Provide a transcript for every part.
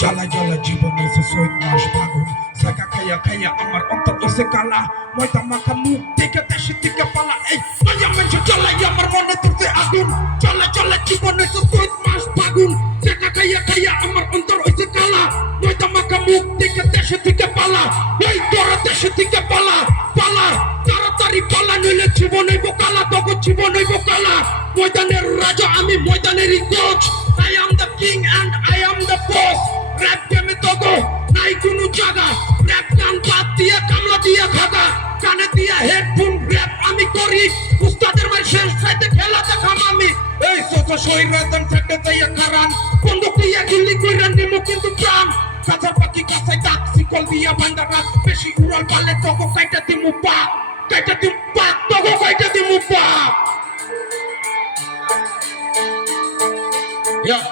জ্বালা জ্বালা জীবন হয়েছে 6 মাস পাগল সাকা খাইয়া খাইয়া আমার অন্তর হয়েছে কালা ময়দা মাখা মুখ থেকে দেশে থেকে পালা এই মায়া মানুষ জ্বালাই আমার মনে তুলতে আগুন জ্বালা জ্বালা জীবন হয়েছে 6 মাস পাগল সাকা খাইয়া খাইয়া আমার অন্তর হয়েছে কালা ময়দা মাখা মুখ থেকে দেশে থেকে পালা এই তোরা দেশে থেকে পালা পালা তাড়াতাড়ি পালা নইলে জীবন হইব কালা তখন জীবন হইব কালা ময়দানের রাজা আমি ময়দানেরই coach I am the king and I am the boss rap game তোগো নাই কোনো জায়গা rap গান বাদ দিয়ে কামলা দিয়া খাগা কানে দিয়া হেডফোন rap আমি করি উস্তাদের মার শেষ সাইতে খেলা দেখাম আমি এই সোজা শরীর রাতন থেকে যাইয়া কারান বন্দুক দিয়া গুলি কইরা নিমু কিন্তু প্রাণ কাঁচা পাখি কাঁচাই দাঁত শিকল দিয়া বান্দা রাত বেশি উড়াল পালে তোগো কাইটা দিমু পা কাইটা দিমু পা তোগো কাইটা দিমু পা Yeah.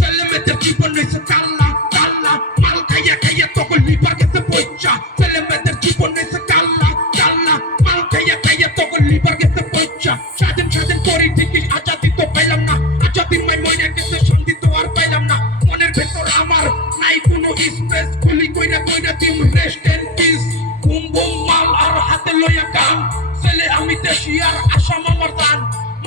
Selemeter জীবন হইছে কাল্লা কাল্লা মাল খাইয়া খাইয়া তখন লিভার গেছে পয়সা Selemeter জীবন হইছে কাল্লা কাল্লা মাল খাইয়া খাইয়া তখন লিভার গেছে পয়সা স্বাধীন স্বাধীন করি ঠিকই আজাদি তো পাইলাম না আজাদি মাই মনে গেছে শান্তি তো আর পাইলাম না মনের ভেতর আমার নাই কোনো স্পেস খুলি কইরা কইরা দিম rest and peace boom boom মাল আর হাতে লইয়া গান ছেলে আমি দেশি আর আসাম আমার দান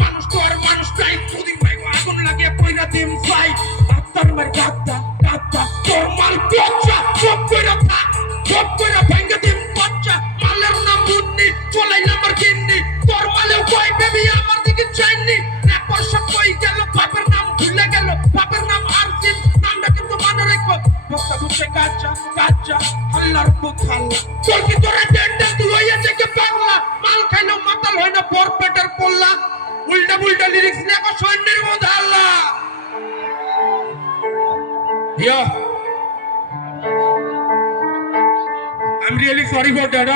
মানুষ তো আর মানুষ চাই যদি মাইগো আগুন লাগে কইরা দিম চাই আত্মার মার গাত্তা গাত্তা তোর মাল পচা সব কইরা থাক সব কইরা ভাঙ্গা দিম পচা মালের নাম মুন্নি চলাই নাম্বার কিন্নি তোর মালেও কই বেবি আমার দিকে চাইনি এক পয়সা কই গেল বাপের নাম ভুলে গেল বাপের নাম আরজিম নামটা কিন্তু মনে রাখো বক্তা বুঝে গাচ্চা গাচ্চা আল্লাহর কোথাল্লা তোর কি তোরা টেন্ডেন্ট হইয়া থেকে পাগলা মাল খাইলো মাতাল হয় না বর পেটার পল্লা উল্টা উল্টা লিরিক্স লেখা সৈন্যের মধ্যে আল্লাহ Yeah. I'm really sorry for that.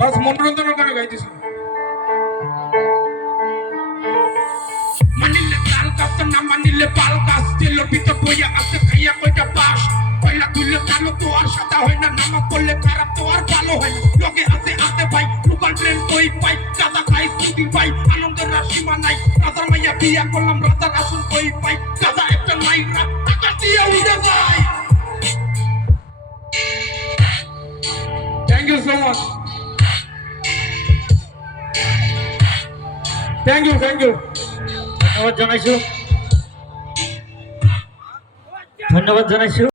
बस मनोरंजन करने गई थी मानिले ताल का सना मानिले पाल का स्टिल भीतर बोया आते खाया कोई का पास पहला गुल्ले कालो तो और सादा होय ना नामा कोल्ले खराब तो और ভালো হয় না লোকে आते आते भाई লোকাল ট্রেন কই পাই কাদা খাই স্কুটি ভাই আনন্দের রাশিমা নাই রাজার মাইয়া বিয়া করলাম রাজার আসন কই পাই কাদা একটা নাই টাকা দিয়ে উড়ে যায় Thank you so much Thank you ধন্যবাদ জানাইছো